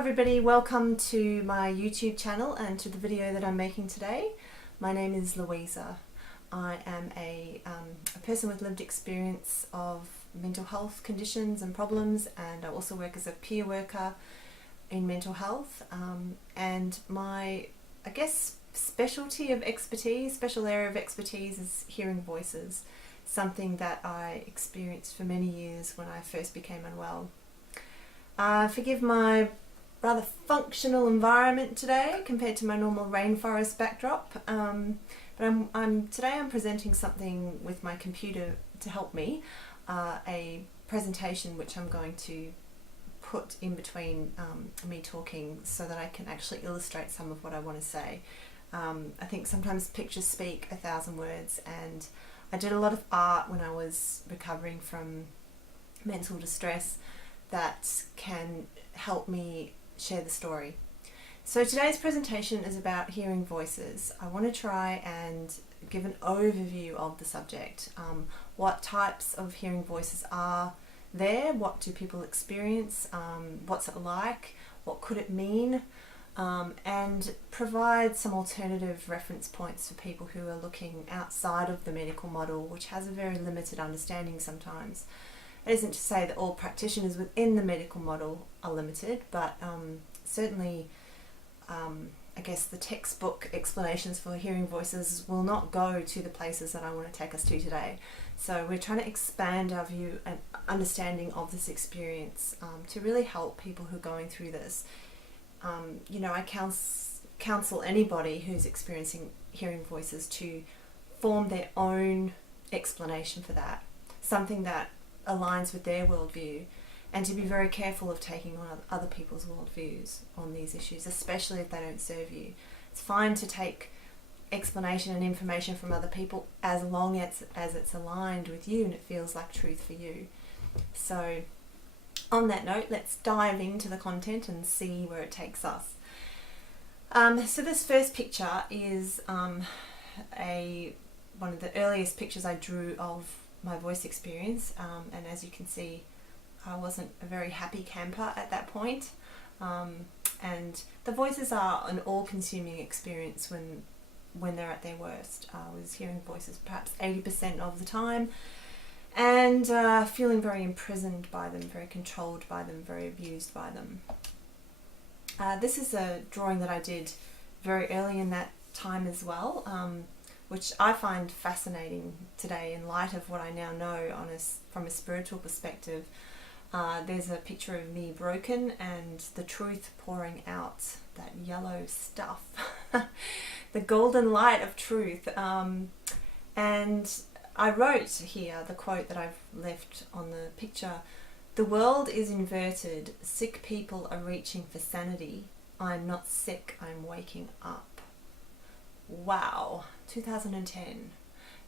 everybody, welcome to my YouTube channel and to the video that I'm making today. My name is Louisa. I am a person with lived experience of mental health conditions and problems, and I also work as a peer worker in mental health, and my, I guess, specialty of expertise, special area of expertise is hearing voices, something that I experienced for many years when I first became unwell. Forgive my rather functional environment today compared to my normal rainforest backdrop, but today I'm presenting something with my computer to help me, a presentation which I'm going to put in between me talking so that I can actually illustrate some of what I want to say. I think sometimes pictures speak 1,000 words, and I did a lot of art when I was recovering from mental distress that can help me share the story. So today's presentation is about hearing voices. I want to try and give an overview of the subject. What types of hearing voices are there? What do people experience? What's it like? What could it mean? And provide some alternative reference points for people who are looking outside of the medical model, which has a very limited understanding sometimes. It isn't to say that all practitioners within the medical model are limited, but certainly I guess the textbook explanations for hearing voices will not go to the places that I want to take us to today. So we're trying to expand our view and understanding of this experience to really help people who are going through this. I counsel anybody who's experiencing hearing voices to form their own explanation for that, something that aligns with their worldview, and to be very careful of taking on other people's worldviews on these issues, especially if they don't serve you. It's fine to take explanation and information from other people as long as it's aligned with you and it feels like truth for you. So on that note, let's dive into the content and see where it takes us. So this first picture is one of the earliest pictures I drew of my voice experience, and as you can see, I wasn't a very happy camper at that point, and the voices are an all-consuming experience when they're at their worst. I was hearing voices perhaps 80% of the time, and feeling very imprisoned by them, very controlled by them, very abused by them. This is a drawing that I did very early in that time as well, which I find fascinating today in light of what I now know from a spiritual perspective. There's a picture of me broken and the truth pouring out, that yellow stuff, the golden light of truth. And I wrote here the quote that I've left on the picture: "The world is inverted, sick people are reaching for sanity. I'm not sick, I'm waking up." Wow, 2010.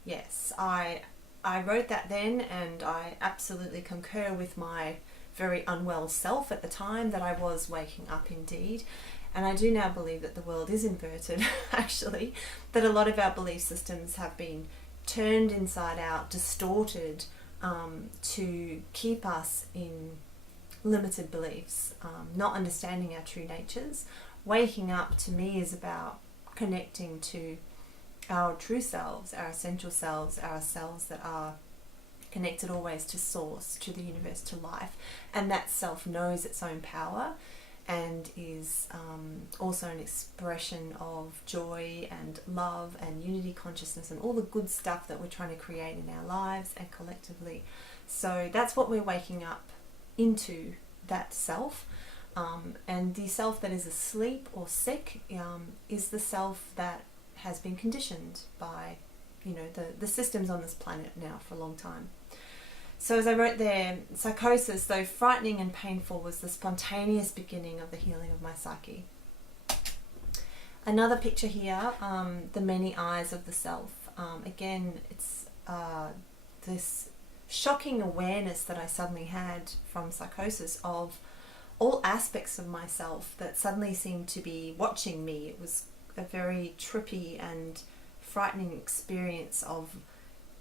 Yes, I wrote that then, and I absolutely concur with my very unwell self at the time that I was waking up indeed. And I do now believe that the world is inverted, actually, that a lot of our belief systems have been turned inside out, distorted, to keep us in limited beliefs, not understanding our true natures. Waking up to me is about connecting to our true selves, our essential selves, our selves that are connected always to source, to the universe, to life, and that self knows its own power and is also an expression of joy and love and unity consciousness and all the good stuff that we're trying to create in our lives and collectively. So that's what we're waking up into, that self. And the self that is asleep or sick is the self that has been conditioned by, the systems on this planet now for a long time. So as I wrote there, psychosis, though frightening and painful, was the spontaneous beginning of the healing of my psyche. Another picture here, the many eyes of the self. Again, it's this shocking awareness that I suddenly had from psychosis of all aspects of myself that suddenly seemed to be watching me. It was a very trippy and frightening experience of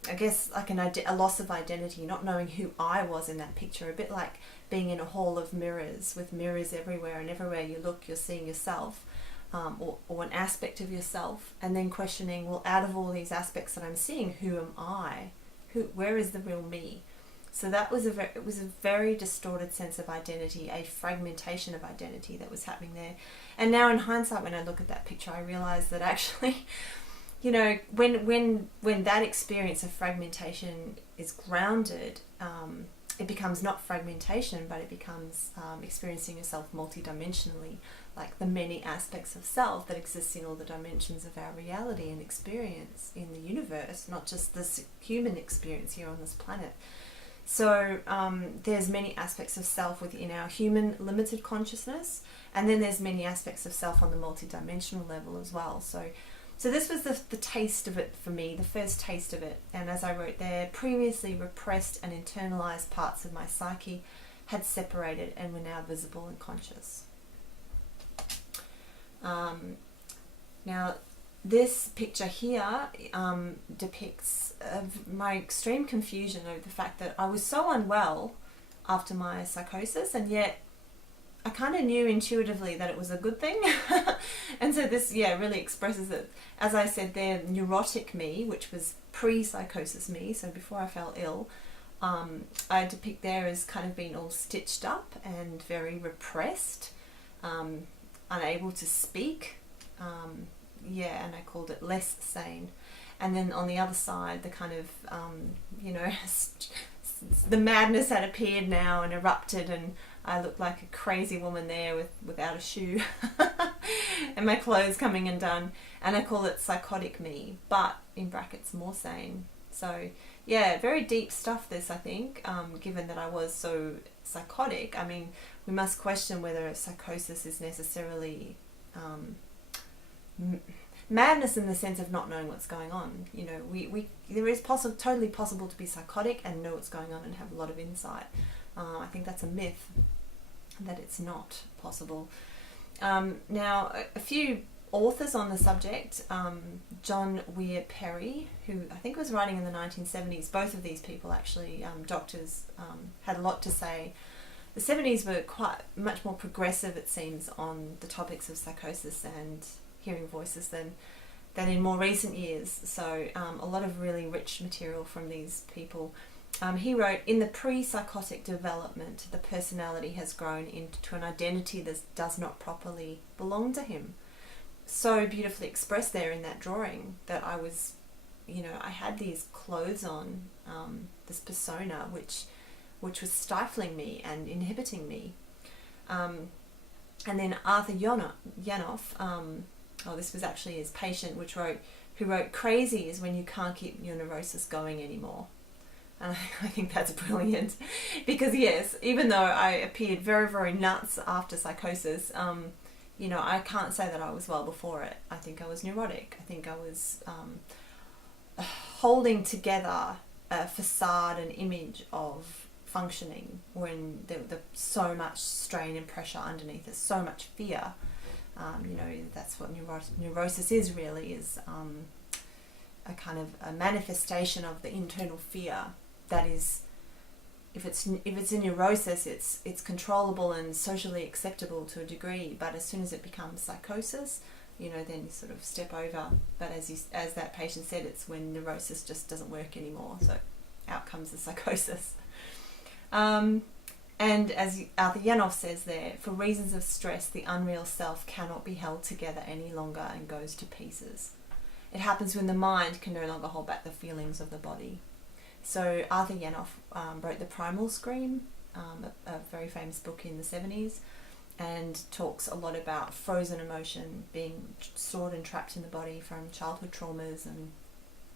I guess like a loss of identity, not knowing who I was in that picture, a bit like being in a hall of mirrors with mirrors everywhere, and everywhere you look you're seeing yourself, or an aspect of yourself, and then questioning, well, out of all these aspects that I'm seeing, who am I? Where is the real me? So that was it was a very distorted sense of identity, a fragmentation of identity that was happening there. And now in hindsight, when I look at that picture, I realize that actually, you know, when that experience of fragmentation is grounded, it becomes not fragmentation, but it becomes experiencing yourself multidimensionally, like the many aspects of self that exist in all the dimensions of our reality and experience in the universe, not just this human experience here on this planet. So there's many aspects of self within our human limited consciousness, and then there's many aspects of self on the multidimensional level as well. So this was the taste of it for me, the first taste of it. And as I wrote there, previously repressed and internalized parts of my psyche had separated and were now visible and conscious. Now, this picture here depicts my extreme confusion over the fact that I was so unwell after my psychosis, and yet I kind of knew intuitively that it was a good thing. And so this, really expresses it. As I said there, neurotic me, which was pre-psychosis me, so before I fell ill, I depict there as kind of being all stitched up and very repressed, unable to speak, and I called it less sane. And then on the other side, the kind of, the madness had appeared now and erupted, and I looked like a crazy woman there without a shoe and my clothes coming undone, and I call it psychotic me, but in brackets more sane. So very deep stuff this, I think, given that I was so psychotic. I mean, we must question whether psychosis is necessarily madness in the sense of not knowing what's going on. You know, there is totally possible to be psychotic and know what's going on and have a lot of insight. I think that's a myth, that it's not possible. Now, a few authors on the subject, John Weir Perry, who I think was writing in the 1970s, both of these people actually, doctors, had a lot to say. The 70s were much more progressive, it seems, on the topics of psychosis and hearing voices than in more recent years. So a lot of really rich material from these people. He wrote, in the pre-psychotic development, the personality has grown into an identity that does not properly belong to him. So beautifully expressed there in that drawing, that I was, I had these clothes on, this persona, which was stifling me and inhibiting me. And then Arthur Janoff, this was actually his patient, who wrote, crazy is when you can't keep your neurosis going anymore. And I think that's brilliant, because yes, even though I appeared very, very nuts after psychosis, I can't say that I was well before it. I think I was neurotic. I think I was holding together a facade, an image of functioning when there's so much strain and pressure underneath it, so much fear. That's what neurosis is really, is a kind of a manifestation of the internal fear. That is, if it's in neurosis, it's controllable and socially acceptable to a degree, but as soon as it becomes psychosis, then you sort of step over. But as that patient said, it's when neurosis just doesn't work anymore, so out comes the psychosis. And as Arthur Janoff says there, for reasons of stress, the unreal self cannot be held together any longer and goes to pieces. It happens when the mind can no longer hold back the feelings of the body. So Arthur Janoff wrote The Primal Scream, a very famous book in the 70s, and talks a lot about frozen emotion being stored and trapped in the body from childhood traumas and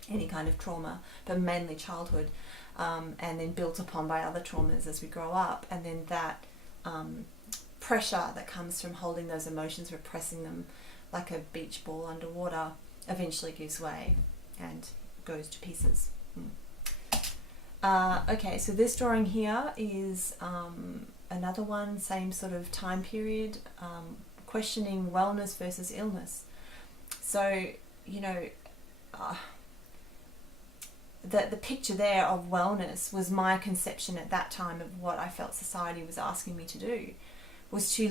any kind of trauma, but mainly childhood, and then built upon by other traumas as we grow up. And then that pressure that comes from holding those emotions, repressing them like a beach ball underwater, eventually gives way and goes to pieces. Okay, so this drawing here is another one, same sort of time period, questioning wellness versus illness. So, the picture there of wellness was my conception at that time of what I felt society was asking me to do, was to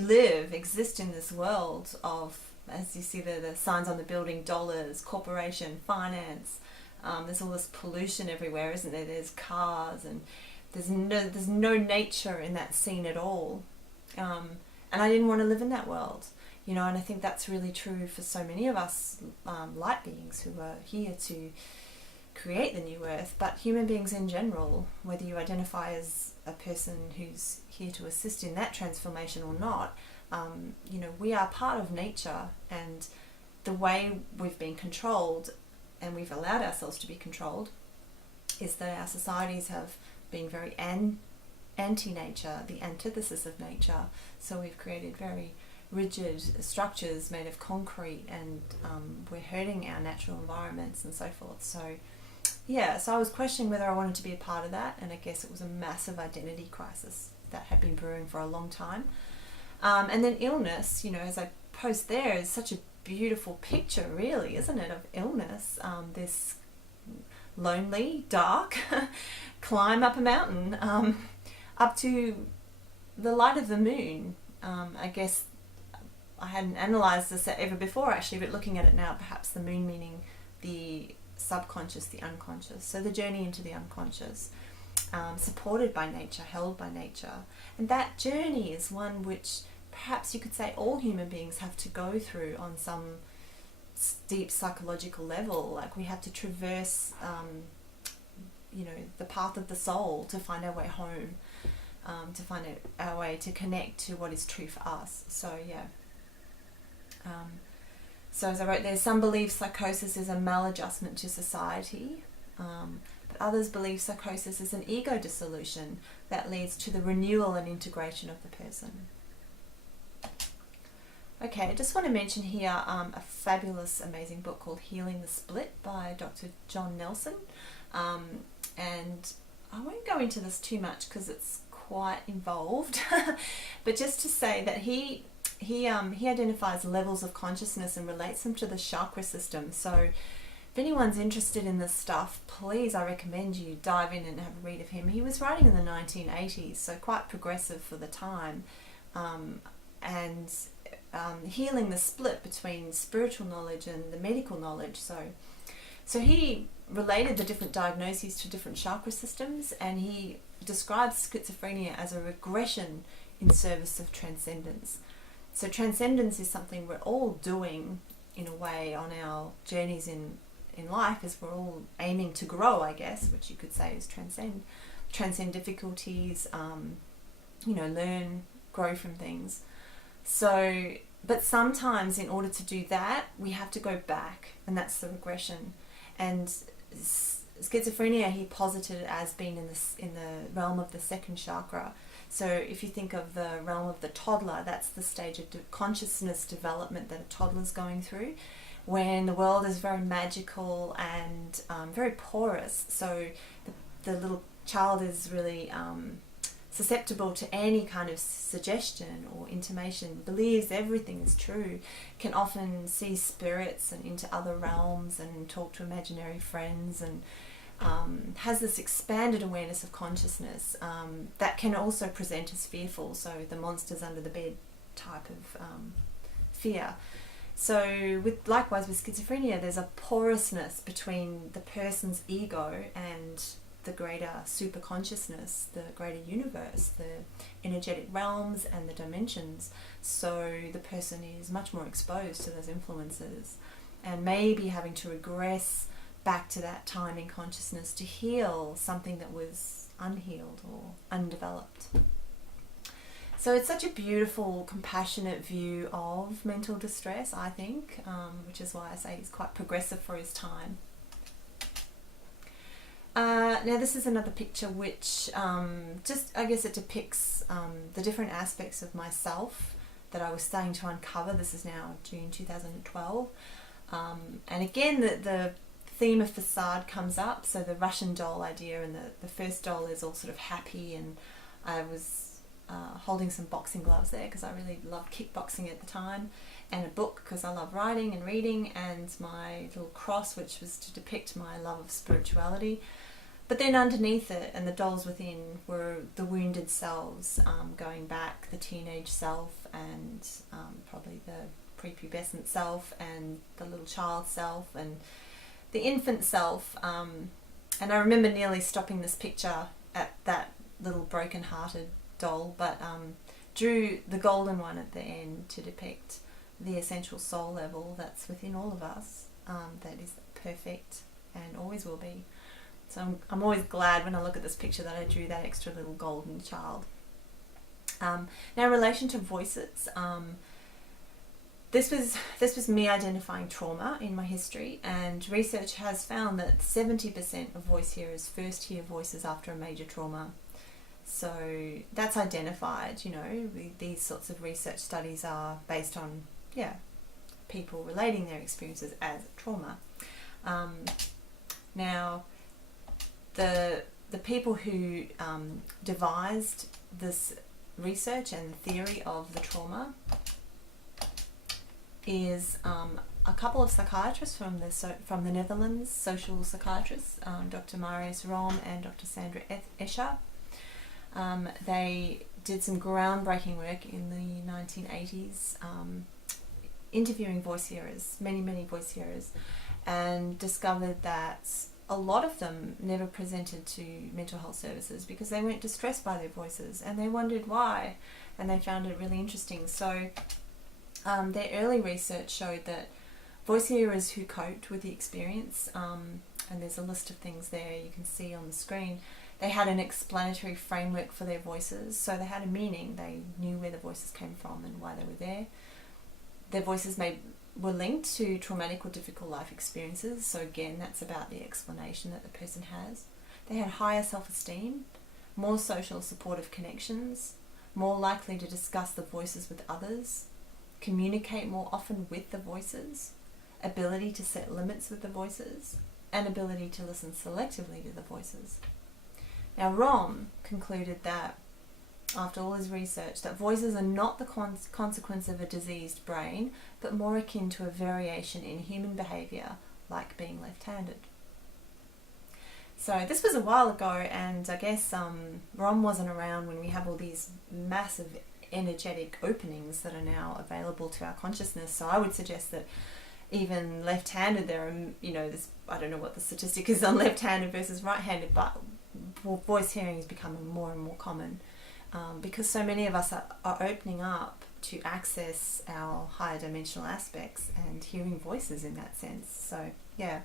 exist in this world of, as you see the signs on the building, dollars, corporation, finance. There's all this pollution everywhere, isn't there? There's cars, and there's no nature in that scene at all. And I didn't want to live in that world, and I think that's really true for so many of us light beings who are here to create the new earth, but human beings in general, whether you identify as a person who's here to assist in that transformation or not, we are part of nature, and the way we've been controlled and we've allowed ourselves to be controlled is that our societies have been very anti-nature, the antithesis of nature. So we've created very rigid structures made of concrete, and we're hurting our natural environments and so forth. So I was questioning whether I wanted to be a part of that, and I guess it was a massive identity crisis that had been brewing for a long time. And then illness, as I post there, is such a beautiful picture, really, isn't it, of illness? This lonely, dark climb up a mountain, up to the light of the moon. I guess I hadn't analysed this ever before, actually, but looking at it now, perhaps the moon meaning the subconscious, the unconscious. So the journey into the unconscious, supported by nature, held by nature. And that journey is one which perhaps you could say all human beings have to go through on some deep psychological level. Like, we have to traverse, the path of the soul to find our way home, to find our way to connect to what is true for us. So, So as I wrote there, some believe psychosis is a maladjustment to society, but others believe psychosis is an ego dissolution that leads to the renewal and integration of the person. Okay, I just want to mention here a fabulous, amazing book called Healing the Split by Dr. John Nelson. And I won't go into this too much because it's quite involved, but just to say that he identifies levels of consciousness and relates them to the chakra system. So if anyone's interested in this stuff, please, I recommend you dive in and have a read of him. He was writing in the 1980s, so quite progressive for the time, and healing the split between spiritual knowledge and the medical knowledge. So he related the different diagnoses to different chakra systems, and he describes schizophrenia as a regression in service of transcendence. So transcendence is something we're all doing in a way on our journeys in life, as we're all aiming to grow, I guess, which you could say is transcend difficulties, learn, grow from things. So, but sometimes in order to do that, we have to go back, and that's the regression. And schizophrenia he posited as being in the realm of the second chakra. So if you think of the realm of the toddler, that's the stage of consciousness development that a toddler's going through, when the world is very magical and very porous. So the little child is really susceptible to any kind of suggestion or intimation, believes everything is true, can often see spirits and into other realms and talk to imaginary friends, and has this expanded awareness of consciousness that can also present as fearful, so the monsters under the bed type of fear. So likewise with schizophrenia, there's a porousness between the person's ego and the greater super consciousness, the greater universe, the energetic realms and the dimensions. So the person is much more exposed to those influences, and maybe having to regress back to that time in consciousness to heal something that was unhealed or undeveloped. So it's such a beautiful, compassionate view of mental distress, I think, which is why I say he's quite progressive for his time. Now this is another picture which I guess it depicts the different aspects of myself that I was starting to uncover. This is now June 2012. And again, the theme of facade comes up, so the Russian doll idea, and the first doll is all sort of happy, and I was holding some boxing gloves there because I really loved kickboxing at the time, and a book because I love writing and reading, and my little cross which was to depict my love of spirituality. But then underneath it and the dolls within were the wounded selves, going back, the teenage self and probably the prepubescent self and the little child self and the infant self. And I remember nearly stopping this picture at that little broken-hearted doll, but drew the golden one at the end to depict the essential soul level that's within all of us, that is perfect and always will be. So I'm always glad when I look at this picture that I drew that extra little golden child. Now in relation to voices, this was me identifying trauma in my history, and research has found that 70% of voice hearers first hear voices after a major trauma. So that's identified, you know, these sorts of research studies are based on, people relating their experiences as trauma. Now, the people who devised this research and theory of the trauma is a couple of psychiatrists from the Netherlands, social psychiatrists, Dr. Marius Rom and Dr. Sandra Escher. They did some groundbreaking work in the 1980s, interviewing voice hearers, many voice hearers, and discovered that a lot of them never presented to mental health services because they weren't distressed by their voices, and they wondered why, and they found it really interesting. So their early research showed that voice hearers who coped with the experience, and there's a list of things there you can see on the screen, they had an explanatory framework for their voices, so they had a meaning. They knew where the voices came from and why they were there. Their voices were linked to traumatic or difficult life experiences, so again that's about the explanation that the person has. They had higher self-esteem, more social supportive connections, more likely to discuss the voices with others, communicate more often with the voices, ability to set limits with the voices, and ability to listen selectively to the voices. Now Rom concluded that, after all his research, that voices are not the consequence of a diseased brain, but more akin to a variation in human behaviour, like being left-handed. So this was a while ago, and I guess Rom wasn't around when we have all these massive energetic openings that are now available to our consciousness. So I would suggest that even left-handed, there are, this, I don't know what the statistic is on left-handed versus right-handed, but voice hearing is becoming more and more common, because so many of us are opening up to access our higher dimensional aspects and hearing voices in that sense. So yeah,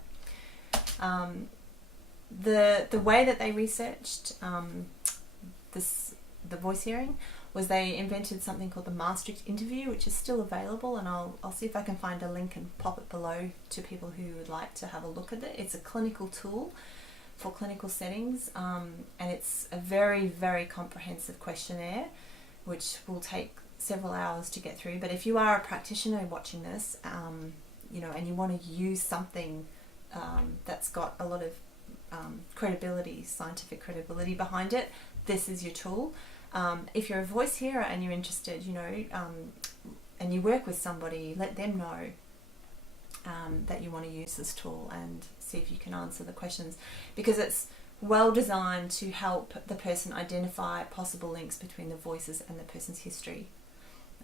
the way that they researched the voice hearing was they invented something called the Maastricht Interview, which is still available, and I'll see if I can find a link and pop it below to people who would like to have a look at it. It's a clinical tool for clinical settings, and it's a very comprehensive questionnaire which will take several hours to get through. But if you are a practitioner watching this, and you want to use something that's got a lot of credibility, scientific credibility behind it, this is your tool. If you're a voice hearer and you're interested, and you work with somebody, let them know that you want to use this tool and see if you can answer the questions, because it's well designed to help the person identify possible links between the voices and the person's history,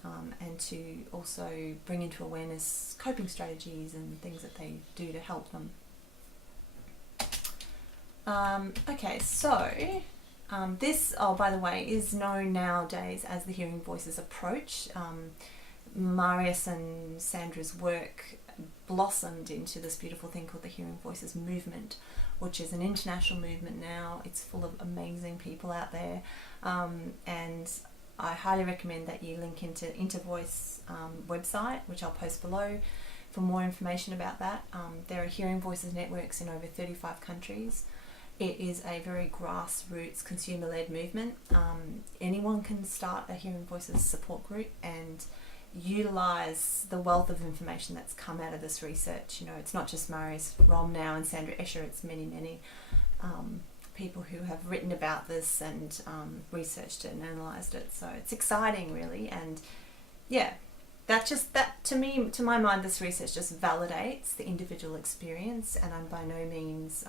and to also bring into awareness coping strategies and things that they do to help them. Okay, so this, by the way, is known nowadays as the Hearing Voices approach. Marius and Sandra's work blossomed into this beautiful thing called the Hearing Voices movement, which is an international movement now. It's full of amazing people out there, and I highly recommend that you link into InterVoice website, which I'll post below, for more information about that. There are Hearing Voices networks in over 35 countries. It is a very grassroots, consumer-led movement. Anyone can start a Hearing Voices support group and utilise the wealth of information that's come out of this research. It's not just Marius Rom now and Sandra Escher, it's many people who have written about this and researched it and analysed it. So it's exciting, really. And yeah, that to my mind, this research just validates the individual experience, and I'm by no means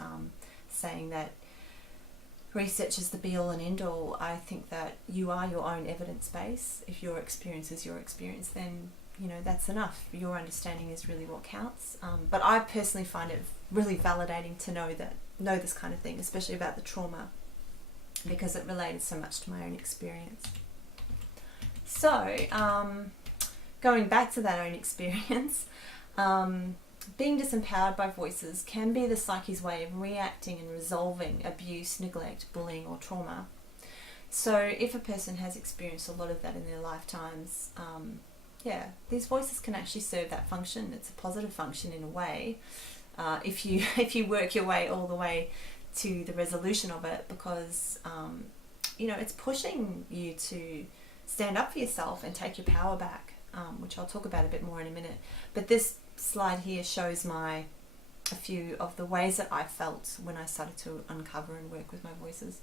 saying that research is the be-all and end-all. I think that you are your own evidence base. If your experience is your experience, then that's enough. Your understanding is really what counts. But I personally find it really validating to know this kind of thing, especially about the trauma, because it related so much to my own experience. So, going back to that own experience, being disempowered by voices can be the psyche's way of reacting and resolving abuse, neglect, bullying or trauma. So if a person has experienced a lot of that in their lifetimes, these voices can actually serve that function. It's a positive function in a way, if you work your way all the way to the resolution of it, because it's pushing you to stand up for yourself and take your power back, which I'll talk about a bit more in a minute. But this slide here shows a few of the ways that I felt when I started to uncover and work with my voices,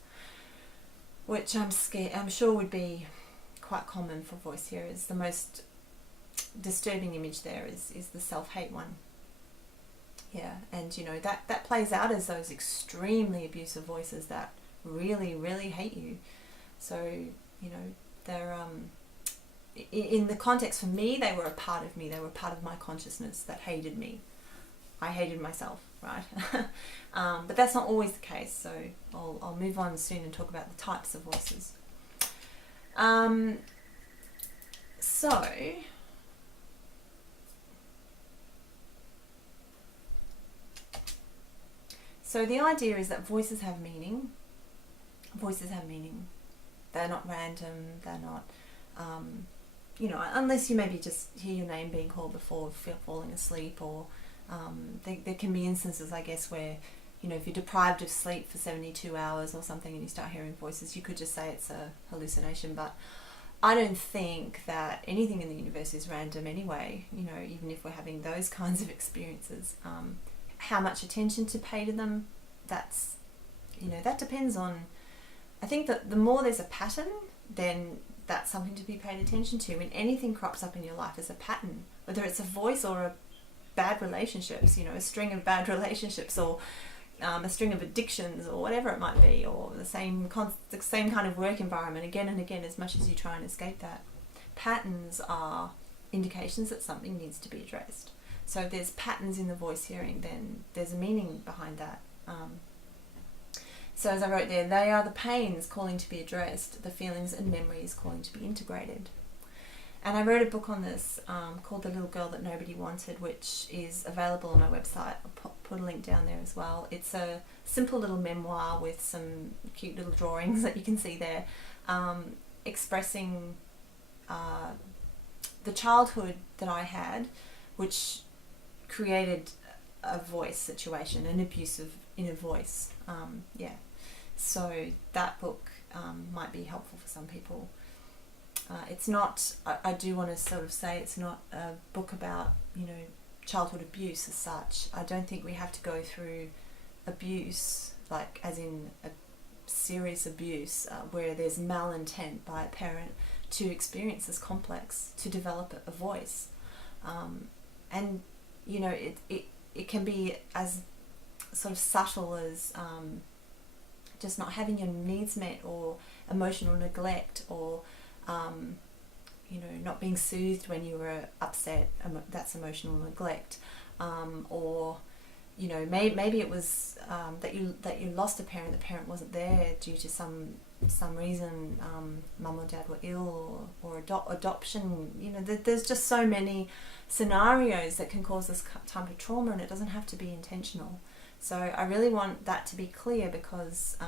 which I'm sure would be quite common for voice hearers. The most disturbing image there is the self-hate one. Yeah, and that plays out as those extremely abusive voices that really, really hate you. So they're in the context for me, they were a part of me. They were part of my consciousness that hated me. I hated myself, right? But that's not always the case. So I'll move on soon and talk about the types of voices. So the idea is that voices have meaning. Voices have meaning. They're not random. They're not, unless you maybe just hear your name being called before falling asleep, or there can be instances, I guess, where, if you're deprived of sleep for 72 hours or something and you start hearing voices, you could just say it's a hallucination. But I don't think that anything in the universe is random anyway, even if we're having those kinds of experiences. How much attention to pay to them, that depends on, I think that the more there's a pattern, then that's something to be paid attention to. When anything crops up in your life as a pattern, whether it's a voice or a bad relationships, a string of bad relationships, or a string of addictions, or whatever it might be, or the same kind of work environment again and again, as much as you try and escape that. Patterns are indications that something needs to be addressed. So if there's patterns in the voice hearing, then there's a meaning behind that. So as I wrote there, they are the pains calling to be addressed, the feelings and memories calling to be integrated. And I wrote a book on this called The Little Girl That Nobody Wanted, which is available on my website. I'll put a link down there as well. It's a simple little memoir with some cute little drawings that you can see there, expressing the childhood that I had, which created a voice situation, an abusive inner voice. So that book might be helpful for some people. It's not, I do want to sort of say, it's not a book about, childhood abuse as such. I don't think we have to go through abuse, like as in a serious abuse, where there's malintent by a parent, to experience this complex, to develop a voice. And it can be as sort of subtle as just not having your needs met, or emotional neglect, or not being soothed when you were upset. That's emotional neglect. Or maybe it was that you lost a parent. The parent wasn't there due to some reason. Mum or dad were ill, or adoption. There's just so many scenarios that can cause this type of trauma, and it doesn't have to be intentional. So I really want that to be clear, because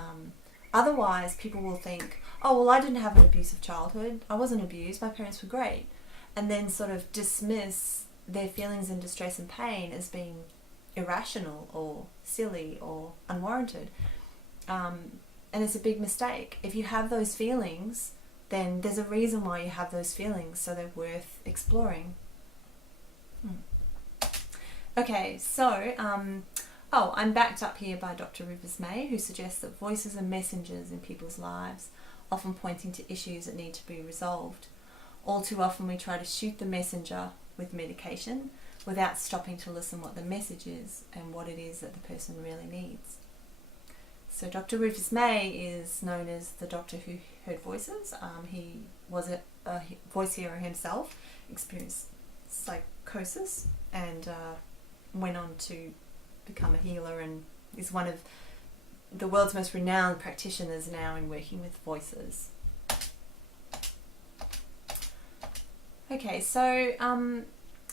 otherwise people will think, oh, well, I didn't have an abusive childhood, I wasn't abused, my parents were great, and then sort of dismiss their feelings and distress and pain as being irrational or silly or unwarranted. And it's a big mistake. If you have those feelings, then there's a reason why you have those feelings, so they're worth exploring. Okay, so I'm backed up here by Dr. Rivers May, who suggests that voices are messengers in people's lives, often pointing to issues that need to be resolved. All too often we try to shoot the messenger with medication without stopping to listen what the message is and what it is that the person really needs. So Dr. Rufus May is known as the doctor who heard voices. He was a voice hearer himself, experienced psychosis, and went on to become a healer, and is one of the world's most renowned practitioners now in working with voices. Okay, so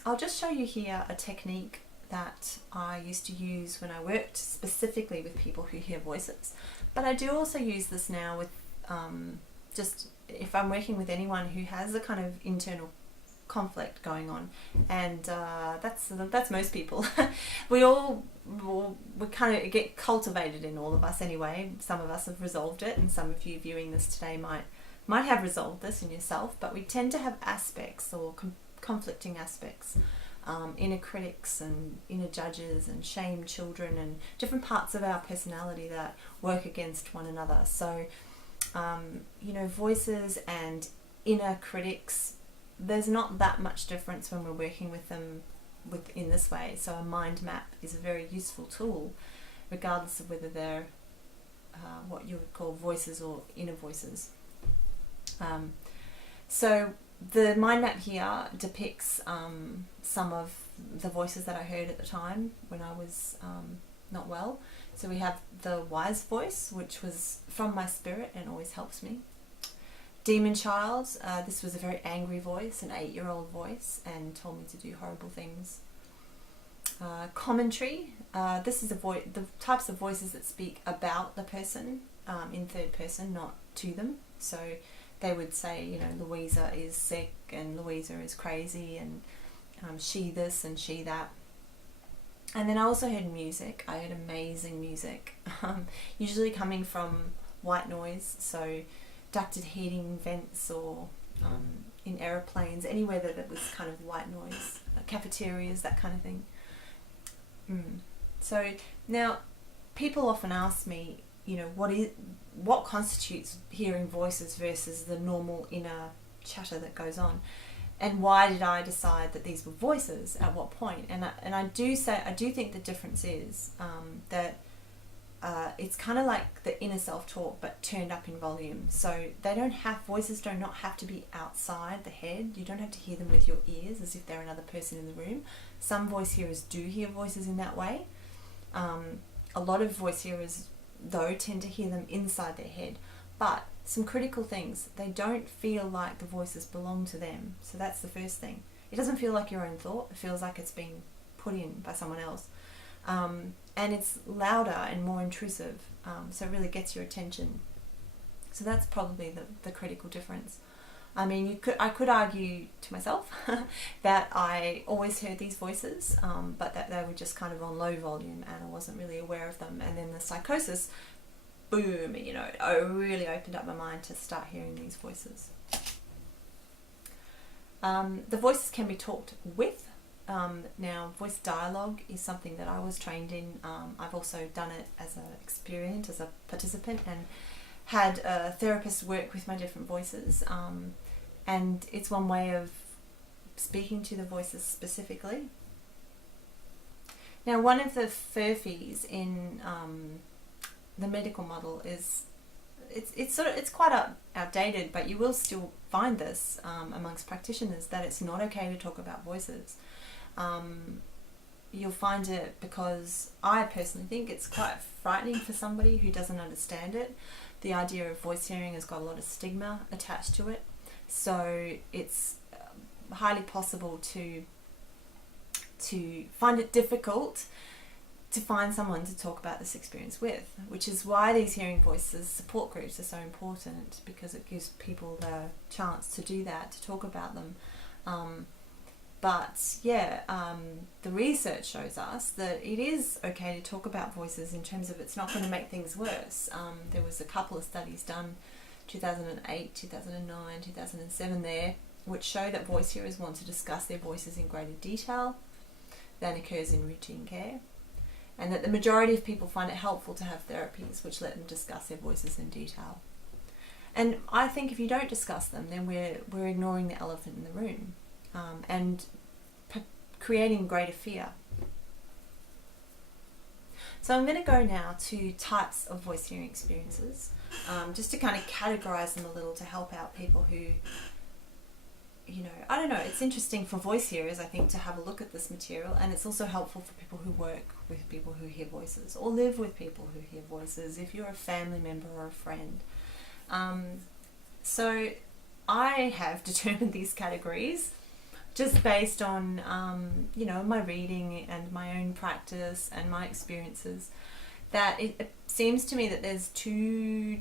I'll just show you here a technique that I used to use when I worked specifically with people who hear voices. But I do also use this now with just if I'm working with anyone who has a kind of internal conflict going on, and that's most people. we kind of get cultivated in all of us anyway. Some of us have resolved it, and some of you viewing this today might have resolved this in yourself, but we tend to have aspects or conflicting aspects, inner critics and inner judges and shame children and different parts of our personality that work against one another. So voices and inner critics, there's not that much difference when we're working with them in this way. So a mind map is a very useful tool, regardless of whether they're what you would call voices or inner voices. So the mind map here depicts some of the voices that I heard at the time when I was not well. So we have the wise voice, which was from my spirit and always helps me. Demon child, this was a very angry voice, an 8-year-old voice, and told me to do horrible things. Commentary, this is the types of voices that speak about the person in third person, not to them. So they would say, Louisa is sick and Louisa is crazy and she this and she that. And then I also heard music. I heard amazing music, usually coming from white noise, so ducted heating vents or in aeroplanes, anywhere that it was kind of white noise, cafeterias, that kind of thing. So now people often ask me, what constitutes hearing voices versus the normal inner chatter that goes on, and why did I decide that these were voices at what point? And I do think the difference is that it's kind of like the inner self-talk but turned up in volume. So voices do not have to be outside the head. You don't have to hear them with your ears as if they're another person in the room. Some voice hearers do hear voices in that way. A lot of voice hearers though tend to hear them inside their head. But some critical things, they don't feel like the voices belong to them. So that's the first thing. It doesn't feel like your own thought. It feels like it's been put in by someone else. And it's louder and more intrusive, so it really gets your attention. So that's probably the critical difference. I mean, I could argue to myself that I always heard these voices, but that they were just kind of on low volume and I wasn't really aware of them. And then the psychosis, boom, I really opened up my mind to start hearing these voices. The voices can be talked with. Now, voice dialogue is something that I was trained in. I've also done it as a participant, and had therapists work with my different voices. And it's one way of speaking to the voices specifically. Now, one of the furphies in the medical model is it's quite outdated, but you will still find this amongst practitioners, that it's not okay to talk about voices. You'll find it because I personally think it's quite frightening for somebody who doesn't understand it. The idea of voice hearing has got a lot of stigma attached to it, so it's highly possible to find it difficult to find someone to talk about this experience with, which is why these hearing voices support groups are so important, because it gives people the chance to do that, to talk about them. The research shows us that it is okay to talk about voices in terms of it's not going to make things worse. There was a couple of studies done, 2008, 2009, 2007 there, which show that voice hearers want to discuss their voices in greater detail than occurs in routine care, and that the majority of people find it helpful to have therapies which let them discuss their voices in detail. And I think if you don't discuss them, then we're ignoring the elephant in the room. And creating greater fear. So I'm going to go now to types of voice hearing experiences, just to kind of categorize them a little to help out people who, you know, I don't know, it's interesting for voice hearers, I think, to have a look at this material, and it's also helpful for people who work with people who hear voices or live with people who hear voices, if you're a family member or a friend. So I have determined these categories just based on, you know, my reading and my own practice and my experiences, that it seems to me that there's two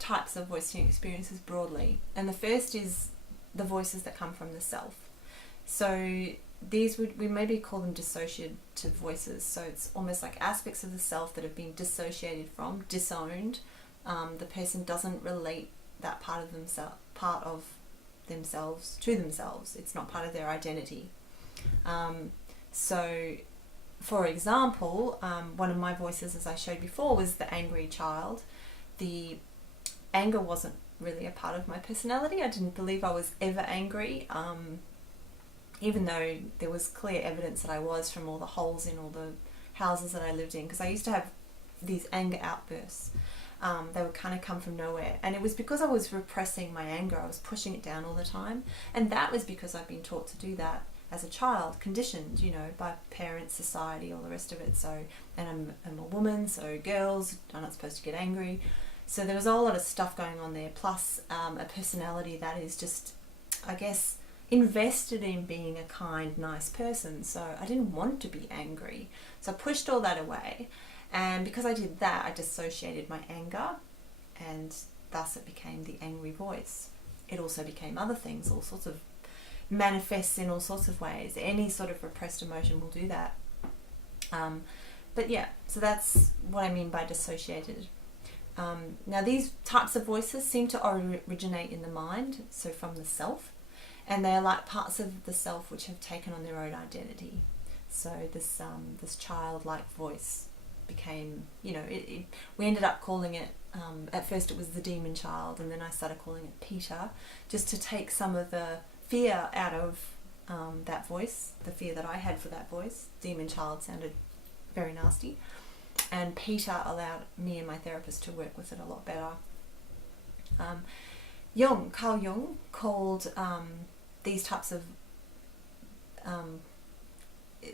types of voice hearing experiences broadly. And the first is the voices that come from the self. So these we maybe call them dissociative voices. So it's almost like aspects of the self that have been dissociated from, disowned. The person doesn't relate that part of themselves to themselves. It's not part of their identity. So for example, one of my voices, as I showed before, was the angry child. The anger wasn't really a part of my personality. I didn't believe I was ever angry, even though there was clear evidence that I was from all the holes in all the houses that I lived in, because I used to have these anger outbursts. They would kind of come from nowhere, and it was because I was repressing my anger. I was pushing it down all the time, and that was because I'd been taught to do that as a child, conditioned, you know, by parents, society, all the rest of it. So, and I'm a woman, so girls are not supposed to get angry. So there was a whole lot of stuff going on there, plus a personality that is just, I guess, invested in being a kind, nice person. So I didn't want to be angry, so I pushed all that away. And because I did that, I dissociated my anger, and thus it became the angry voice. It also became other things, all sorts of manifests in all sorts of ways. Any sort of repressed emotion will do that. But yeah, so that's what I mean by dissociated. Now these types of voices seem to originate in the mind, so from the self, and they are like parts of the self which have taken on their own identity. So this childlike voice became, you know, we ended up calling it, at first it was the demon child, and then I started calling it Peter, just to take some of the fear out of that voice, the fear that I had for that voice. Demon child sounded very nasty, and Peter allowed me and my therapist to work with it a lot better. Carl Jung called these types of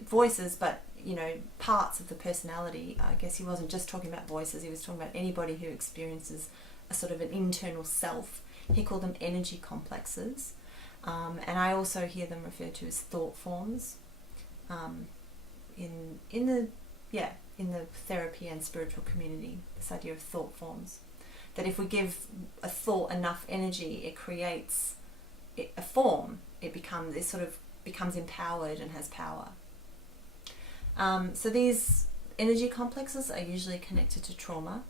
voices, but you know, parts of the personality. I guess he wasn't just talking about voices, he was talking about anybody who experiences a sort of an internal self. He called them energy complexes, and I also hear them referred to as thought forms in the therapy and spiritual community. This idea of thought forms, that if we give a thought enough energy, it creates a form. It becomes empowered and has power. So these energy complexes are usually connected to trauma,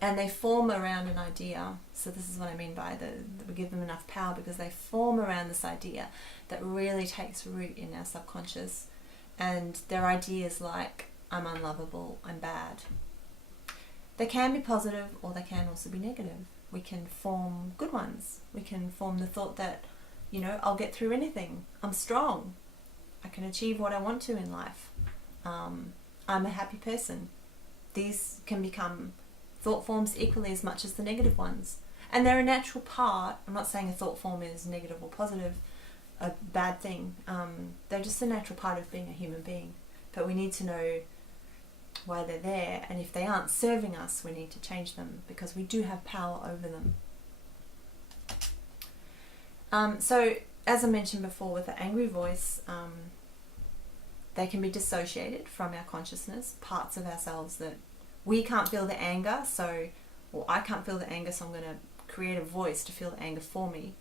and they form around an idea. So this is what I mean by that we give them enough power, because they form around this idea that really takes root in our subconscious, and they're ideas like, I'm unlovable, I'm bad. They can be positive, or they can also be negative. We can form good ones. We can form the thought that, you know, I'll get through anything, I'm strong, I can achieve what I want to in life, I'm a happy person. These can become thought forms equally as much as the negative ones, and they're a natural part. I'm not saying a thought form is negative or positive, a bad thing. They're just a natural part of being a human being, but we need to know why they're there, and if they aren't serving us, we need to change them, because we do have power over them. So as I mentioned before, with the angry voice, they can be dissociated from our consciousness, parts of ourselves that we can't feel the anger, or I can't feel the anger, so I'm going to create a voice to feel the anger for me.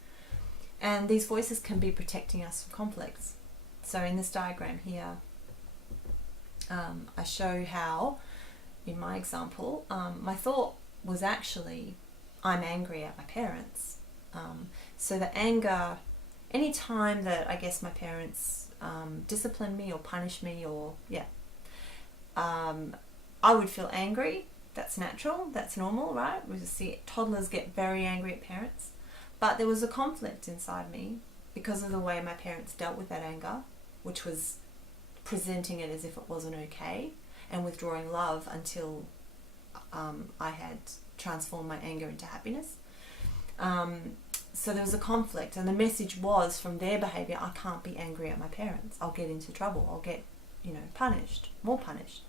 And these voices can be protecting us from conflicts. So in this diagram here, I show how, in my example, my thought was actually, I'm angry at my parents. So the anger, any time that I guess my parents discipline me or punish me, or I would feel angry. That's natural, that's normal, right? We just see toddlers get very angry at parents. But there was a conflict inside me because of the way my parents dealt with that anger, which was presenting it as if it wasn't okay. and withdrawing love until I had transformed my anger into happiness. So there was a conflict, and the message was from their behaviour, I can't be angry at my parents. I'll get into trouble. I'll get, punished, more punished.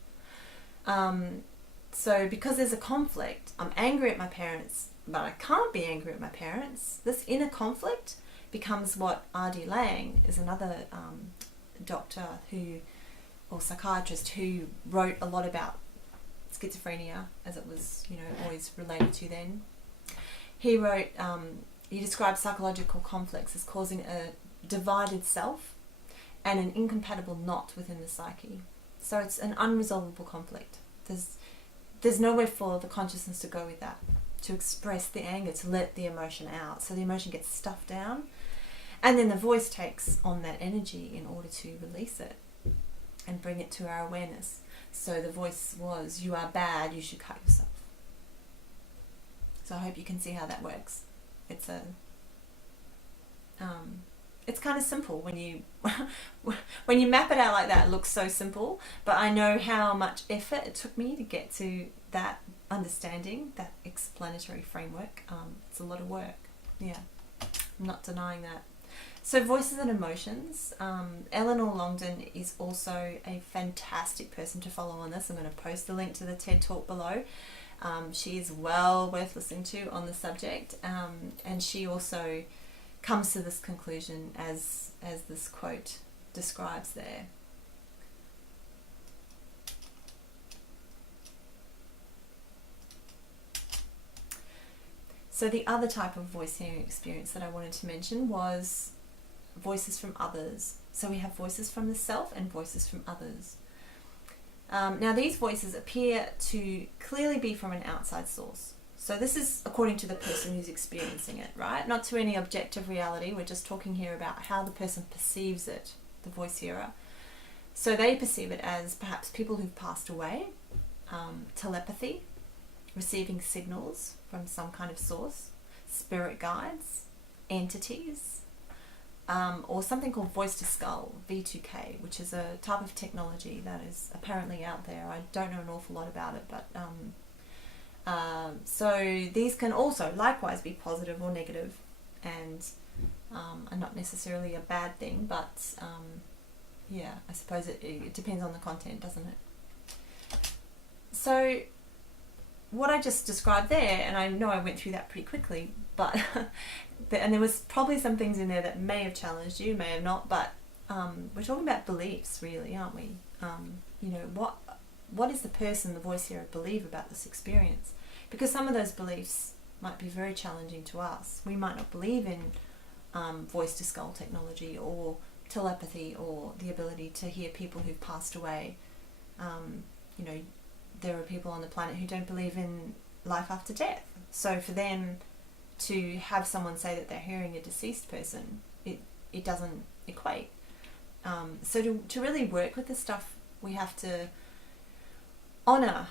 So because there's a conflict, I'm angry at my parents, but I can't be angry at my parents. This inner conflict becomes what R.D. Laing is another doctor or psychiatrist who wrote a lot about schizophrenia, as it was, always related to then. He wrote, he described psychological conflicts as causing a divided self and an incompatible knot within the psyche. So it's an unresolvable conflict. There's nowhere for the consciousness to go with that, to express the anger, to let the emotion out. So the emotion gets stuffed down, and then the voice takes on that energy in order to release it and bring it to our awareness. So the voice was, you are bad, you should cut yourself. So I hope you can see how that works. It's it's kind of simple when you when you map it out like that. It looks so simple, but I know how much effort it took me to get to that understanding, that explanatory framework. It's a lot of work. Yeah, I'm not denying that. So voices and emotions. Elenor Longden is also a fantastic person to follow on this. I'm going to post the link to the TED Talk below. She is well worth listening to on the subject, and she also comes to this conclusion as this quote describes there. So the other type of voice hearing experience that I wanted to mention was voices from others. So we have voices from the self and voices from others. Now these voices appear to clearly be from an outside source. So this is according to the person who's experiencing it, right? Not to any objective reality. We're just talking here about how the person perceives it, the voice hearer. So they perceive it as perhaps people who've passed away, telepathy, receiving signals from some kind of source, spirit guides, entities, or something called voice to skull, V2K, which is a type of technology that is apparently out there. I don't know an awful lot about it, but so these can also likewise be positive or negative, and are not necessarily a bad thing, but yeah, I suppose it depends on the content, doesn't it? So what I just described there, and I know I went through that pretty quickly, but and there was probably some things in there that may have challenged you, may have not, but we're talking about beliefs really, aren't we? What is the person, the voice hearer, believe about this experience? Because some of those beliefs might be very challenging to us. We might not believe in voice to skull technology or telepathy or the ability to hear people who've passed away. There are people on the planet who don't believe in life after death. So for them to have someone say that they're hearing a deceased person, it doesn't equate. So to really work with this stuff, we have to honour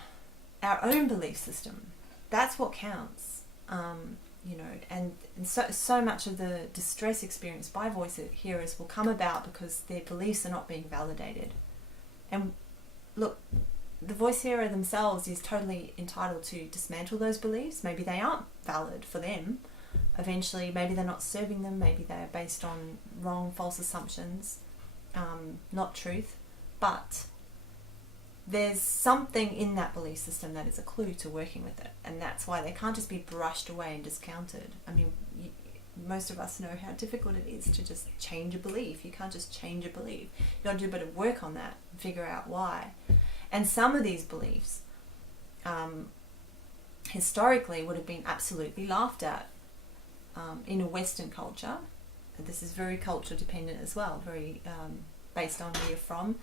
our own belief system. That's what counts. And so much of the distress experienced by voice hearers will come about because their beliefs are not being validated. And look, the voice hearer themselves is totally entitled to dismantle those beliefs. Maybe they aren't valid for them. Eventually, maybe they're not serving them. Maybe they're based on wrong, false assumptions, not truth. But there's something in that belief system that is a clue to working with it, and that's why they can't just be brushed away and discounted. I mean, most of us know how difficult it is to just change a belief. You can't just change a belief. You've got to do a bit of work on that and figure out why. And some of these beliefs historically would have been absolutely laughed at in a Western culture. This is very culture dependent as well, very based on where you're from.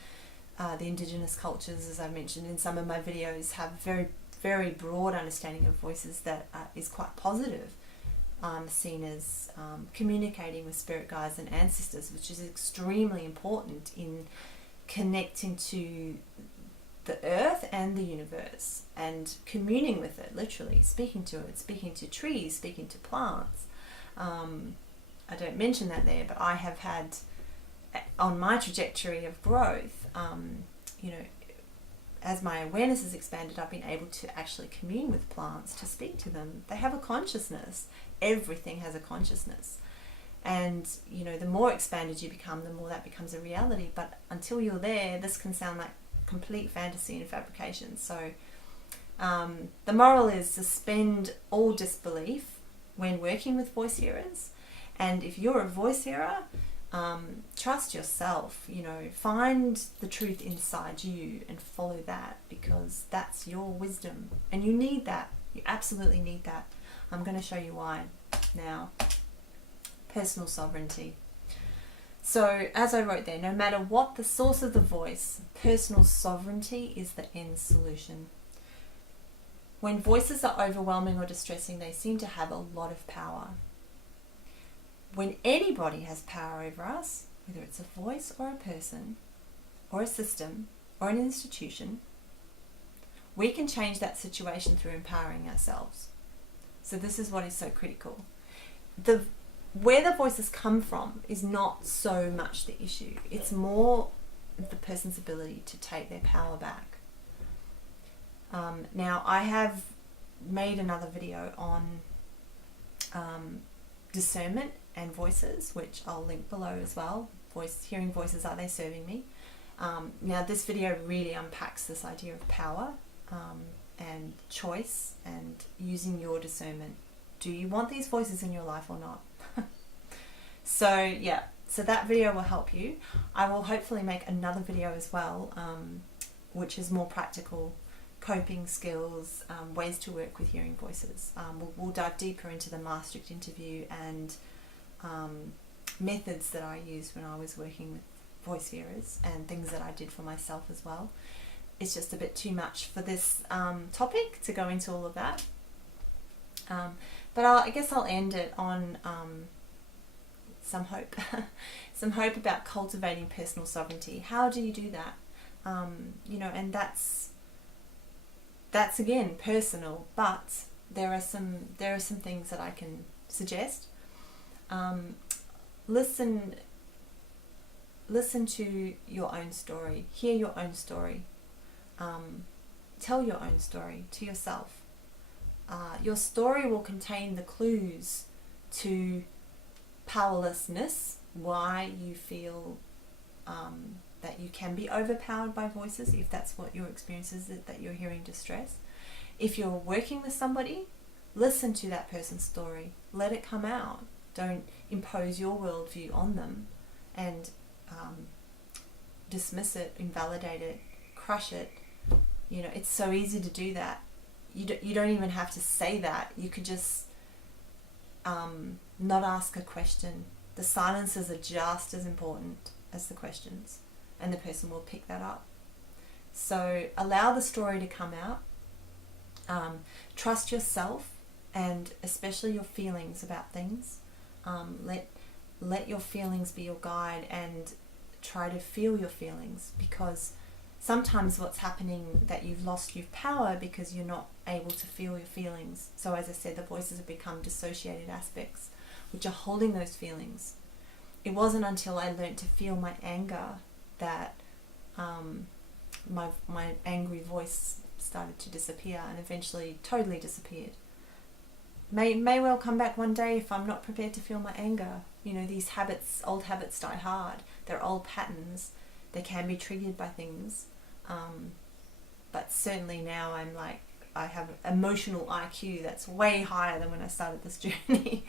The indigenous cultures, as I mentioned in some of my videos, have very, very broad understanding of voices that is quite positive, seen as communicating with spirit guides and ancestors, which is extremely important in connecting to the earth and the universe and communing with it, literally speaking to it, speaking to trees, speaking to plants. I don't mention that there, but I have had, on my trajectory of growth, as my awareness has expanded, I've been able to actually commune with plants, to speak to them. They have a consciousness. Everything has a consciousness. And, you know, the more expanded you become, the more that becomes a reality. But until you're there, this can sound like complete fantasy and fabrication. So the moral is suspend all disbelief when working with voice hearers. And if you're a voice hearer, trust yourself, you know, find the truth inside you and follow that, because that's your wisdom. And you need that. You absolutely need that. I'm going to show you why now. Personal sovereignty. So, as I wrote there, no matter what the source of the voice, personal sovereignty is the end solution. When voices are overwhelming or distressing, they seem to have a lot of power. When anybody has power over us, whether it's a voice or a person, or a system, or an institution, we can change that situation through empowering ourselves. So this is what is so critical. Where the voices come from is not so much the issue. It's more the person's ability to take their power back. Now, I have made another video on discernment and voices, which I'll link below as well. Hearing voices, are they serving me? Now, this video really unpacks this idea of power and choice and using your discernment. Do you want these voices in your life or not? So yeah, so that video will help you. I will hopefully make another video as well, which is more practical, coping skills, ways to work with hearing voices. We'll dive deeper into the Maastricht Interview and methods that I used when I was working with voice hearers and things that I did for myself as well. It's just a bit too much for this topic to go into all of that. But I guess I'll end it on some hope. Some hope about cultivating personal sovereignty. How do you do that? You know, and that's again personal, but there are some things that I can suggest. Listen to your own story. Hear your own story. Tell your own story to yourself. Your story will contain the clues to powerlessness, why you feel that you can be overpowered by voices, if that's what your experience is, that you're hearing distress. If you're working with somebody, listen to that person's story. Let it come out. Don't impose your worldview on them and dismiss it, invalidate it, crush it. You know, it's so easy to do that. You don't even have to say that. You could just not ask a question. The silences are just as important as the questions, and the person will pick that up. So allow the story to come out. Trust yourself, and especially your feelings about things. Let your feelings be your guide, and try to feel your feelings, because sometimes what's happening, that you've lost your power because you're not able to feel your feelings. So as I said, the voices have become dissociated aspects, which are holding those feelings. It wasn't until I learned to feel my anger that my angry voice started to disappear, and eventually totally disappeared. May well come back one day if I'm not prepared to feel my anger. You know, these habits, old habits die hard. They're old patterns. They can be triggered by things. But certainly now I have emotional IQ that's way higher than when I started this journey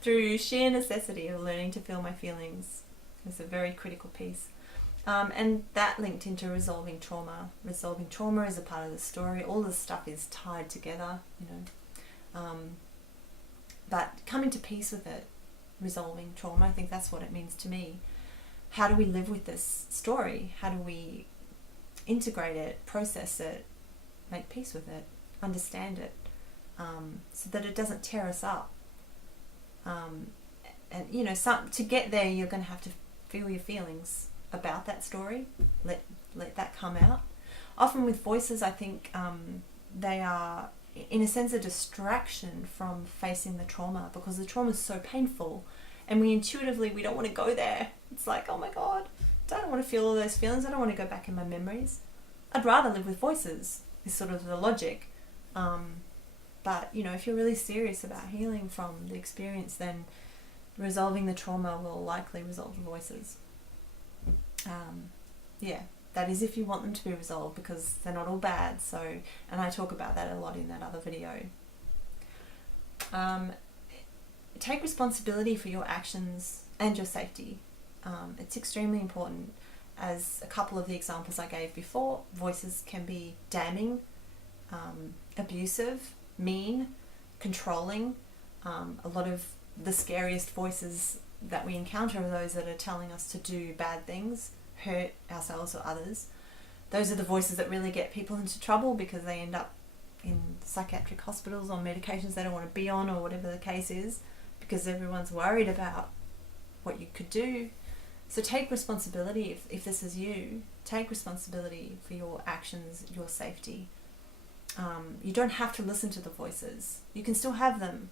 through sheer necessity of learning to feel my feelings. It's a very critical piece. And that linked into resolving trauma. Resolving trauma is a part of the story. All this stuff is tied together, you know. But coming to peace with it, resolving trauma, I think that's what it means to me. How do we live with this story? How do we integrate it, process it, make peace with it, understand it, so that it doesn't tear us up? And you know, to get there, you're going to have to feel your feelings about that story. Let that come out. Often with voices, I think they are, in a sense, a distraction from facing the trauma, because the trauma is so painful, and we don't want to go there. It's like, oh my God, I don't want to feel all those feelings. I don't want to go back in my memories. I'd rather live with voices, is sort of the logic. But, you know, if you're really serious about healing from the experience, then resolving the trauma will likely resolve the voices. Yeah, that is if you want them to be resolved, because they're not all bad. So, and I talk about that a lot in that other video. Take responsibility for your actions and your safety. It's extremely important. As a couple of the examples I gave before, voices can be damning, abusive, mean, controlling. A lot of the scariest voices that we encounter are those that are telling us to do bad things, hurt ourselves or others. Those are the voices that really get people into trouble, because they end up in psychiatric hospitals on medications they don't want to be on, or whatever the case is, because everyone's worried about what you could do. So take responsibility. If this is you, take responsibility for your actions, your safety. You don't have to listen to the voices. You can still have them,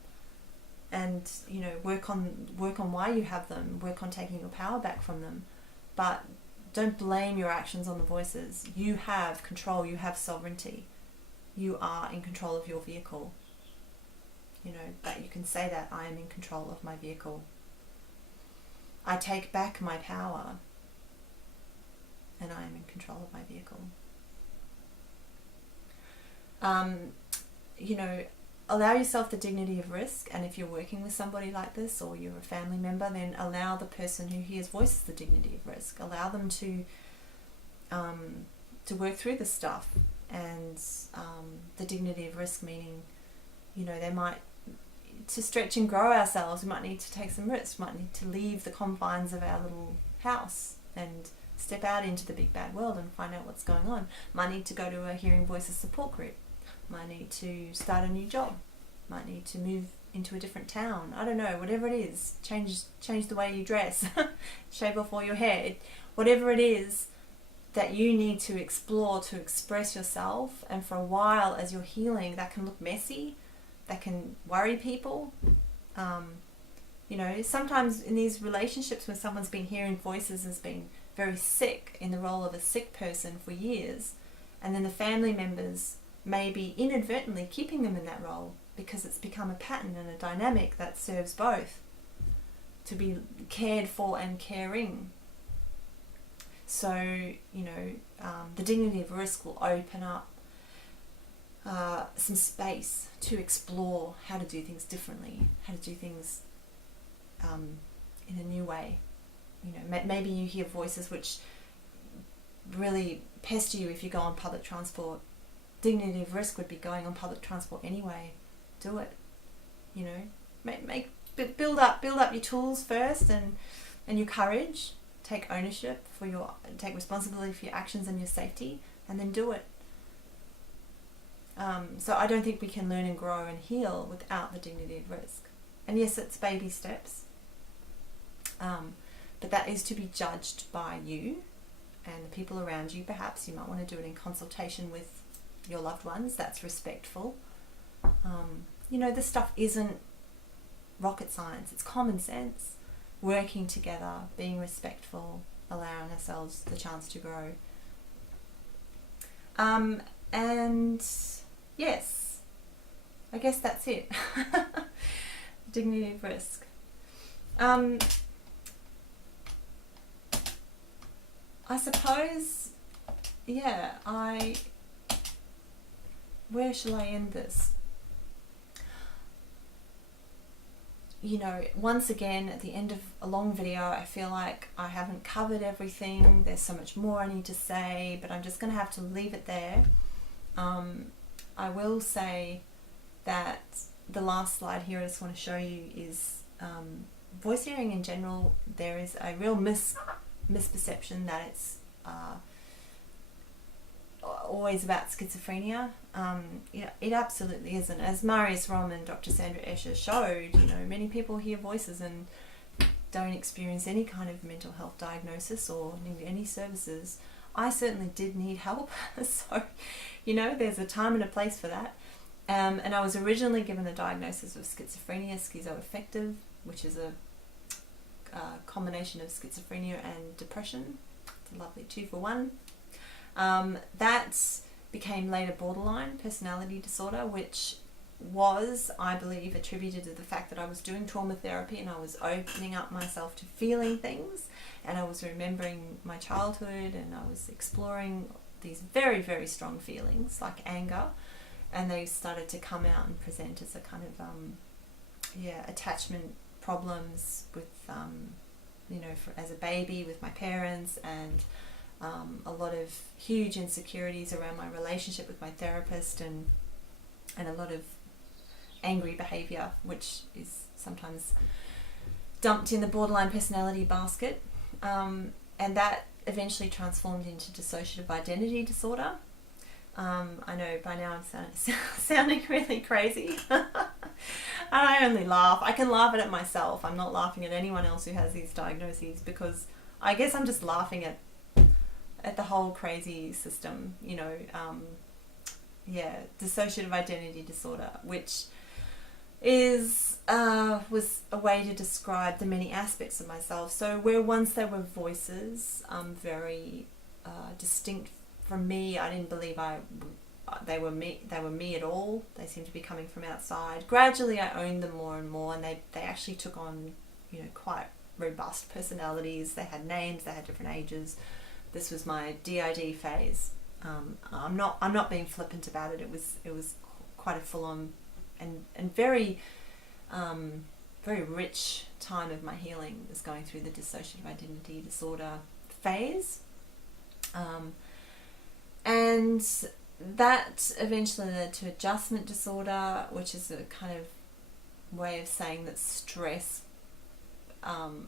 and, you know, work on why you have them. Work on taking your power back from them, but don't blame your actions on the voices. You have control. You have sovereignty. You are in control of your vehicle. You know, that you can say that I am in control of my vehicle. I take back my power, and I am in control of my vehicle. You know, allow yourself the dignity of risk, and if you're working with somebody like this, or you're a family member, then allow the person who hears voices the dignity of risk. Allow them to work through the stuff, and the dignity of risk meaning, you know, they might, to stretch and grow ourselves, we might need to take some risks. We might need to leave the confines of our little house and step out into the big bad world and find out what's going on. Might need to go to a hearing voices support group. Might need to start a new job. Might need to move into a different town. I don't know, whatever it is. Change the way you dress. Shave off all your hair. Whatever it is that you need to explore to express yourself. And for a while, as you're healing, that can look messy. That can worry people. You know, sometimes in these relationships when someone's been hearing voices, has been very sick, in the role of a sick person for years, and then the family members may be inadvertently keeping them in that role, because it's become a pattern and a dynamic that serves both, to be cared for and caring. So, you know, the dignity of risk will open up some space to explore how to do things differently, how to do things in a new way. You know, maybe you hear voices which really pester you if you go on public transport. Dignity of risk would be going on public transport anyway. Do it. You know, build up your tools first, and your courage. Take ownership take responsibility for your actions and your safety, and then do it. So I don't think we can learn and grow and heal without the dignity of risk. And yes, it's baby steps, but that is to be judged by you and the people around you. Perhaps you might want to do it in consultation with your loved ones. That's respectful. You know, this stuff isn't rocket science. It's common sense. Working together, being respectful, allowing ourselves the chance to grow. And yes, I guess that's it. Dignity of risk. I suppose, yeah, where shall I end this? You know, once again, at the end of a long video, I feel like I haven't covered everything. There's so much more I need to say, but I'm just going to have to leave it there. I will say that the last slide here I just want to show you is voice hearing in general. There is a real misperception that it's always about schizophrenia. You know, it absolutely isn't. As Marius Rom and Dr. Sandra Escher showed, you know, many people hear voices and don't experience any kind of mental health diagnosis or need any services. I certainly did need help, so, you know, there's a time and a place for that. And I was originally given the diagnosis of schizophrenia, schizoaffective, which is a combination of schizophrenia and depression. It's a lovely 2-for-1. That became later borderline personality disorder, which was, I believe, attributed to the fact that I was doing trauma therapy and I was opening up myself to feeling things, and I was remembering my childhood, and I was exploring these very, very strong feelings like anger, and they started to come out and present as a kind of attachment problems with as a baby with my parents, and a lot of huge insecurities around my relationship with my therapist, and a lot of angry behaviour, which is sometimes dumped in the borderline personality basket, and that eventually transformed into dissociative identity disorder. I know by now I'm sounding really crazy. I only laugh. I can laugh at it myself. I'm not laughing at anyone else who has these diagnoses, because I guess I'm just laughing at the whole crazy system, dissociative identity disorder, which was a way to describe the many aspects of myself. So where once there were voices very distinct from me, I didn't believe they were me at all. They seemed to be coming from outside. Gradually I owned them more and more, and they actually took on quite robust personalities. They had names, they had different ages. This was my DID phase. I'm not being flippant about it. It was quite a full-on and very very rich time of my healing, was going through the dissociative identity disorder phase, and that eventually led to adjustment disorder, which is a kind of way of saying that stress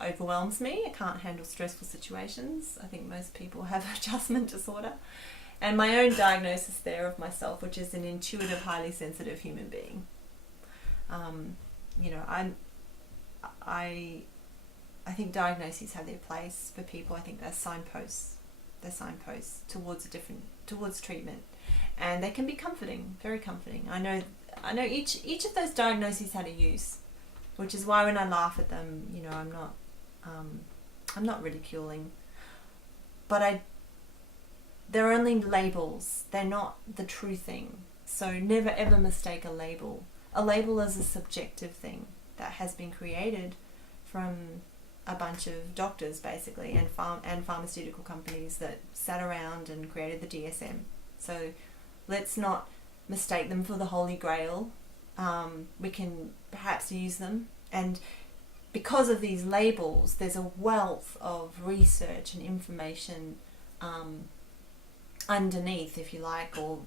overwhelms me. I can't handle stressful situations. I think most people have adjustment disorder. And my own diagnosis there of myself, which is an intuitive, highly sensitive human being. I think diagnoses have their place for people. I think they're signposts. They're signposts towards treatment, and they can be comforting, very comforting. I know each of those diagnoses had a use, which is why when I laugh at them, I'm not ridiculing, but they're only labels. They're not the true thing. So never ever mistake a label. A label is a subjective thing that has been created from a bunch of doctors, basically, and pharmaceutical companies that sat around and created the DSM. So let's not mistake them for the Holy Grail. We can perhaps use them, and because of these labels, there's a wealth of research and information underneath, if you like, or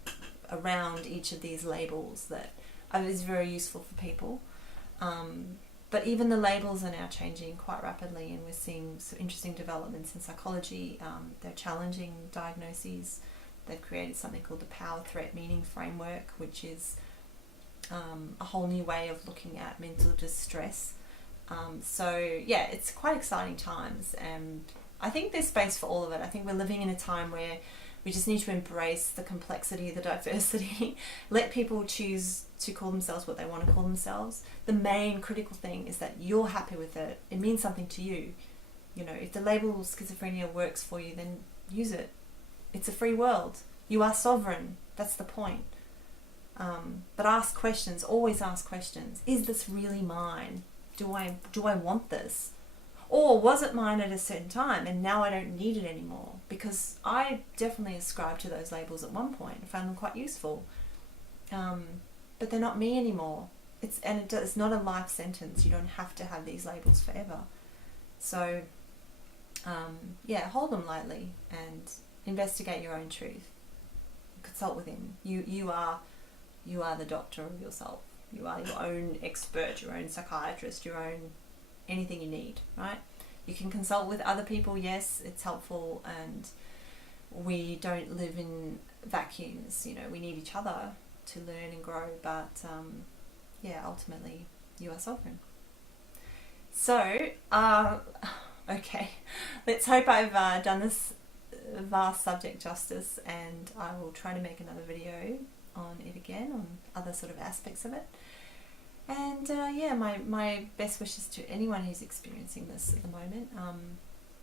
around each of these labels that is very useful for people. But even the labels are now changing quite rapidly, and we're seeing some interesting developments in psychology. They're challenging diagnoses. They've created something called the power, threat, meaning framework, which is a whole new way of looking at mental distress. It's quite exciting times, and I think there's space for all of it. I think we're living in a time where we just need to embrace the complexity, the diversity, let people choose to call themselves what they want to call themselves. The main critical thing is that you're happy with it. It means something to you. If the label schizophrenia works for you, then use it. It's a free world. You are sovereign. That's the point. But ask questions. Always ask questions. Is this really mine? Do I want this? Or was it mine at a certain time and now I don't need it anymore? Because I definitely ascribed to those labels at one point. I found them quite useful. But they're not me anymore. It's not a life sentence. You don't have to have these labels forever. So, hold them lightly and investigate your own truth. Consult within. You are the doctor of yourself. You are your own expert, your own psychiatrist, your own anything you need, right? You can consult with other people, yes, it's helpful, and we don't live in vacuums, we need each other to learn and grow, but ultimately you are sovereign. So, okay, let's hope I've done this vast subject justice, and I will try to make another video on it again, on other sort of aspects of it. And my best wishes to anyone who's experiencing this at the moment.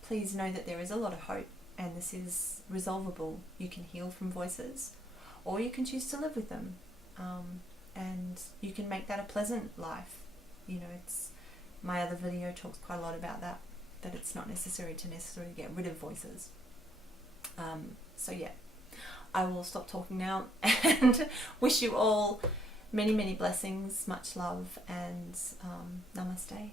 Please know that there is a lot of hope, and this is resolvable. You can heal from voices, or you can choose to live with them, and you can make that a pleasant life. You know, it's, my other video talks quite a lot about that it's not necessary to necessarily get rid of voices. So yeah, I will stop talking now and wish you all many, many blessings, much love, and namaste.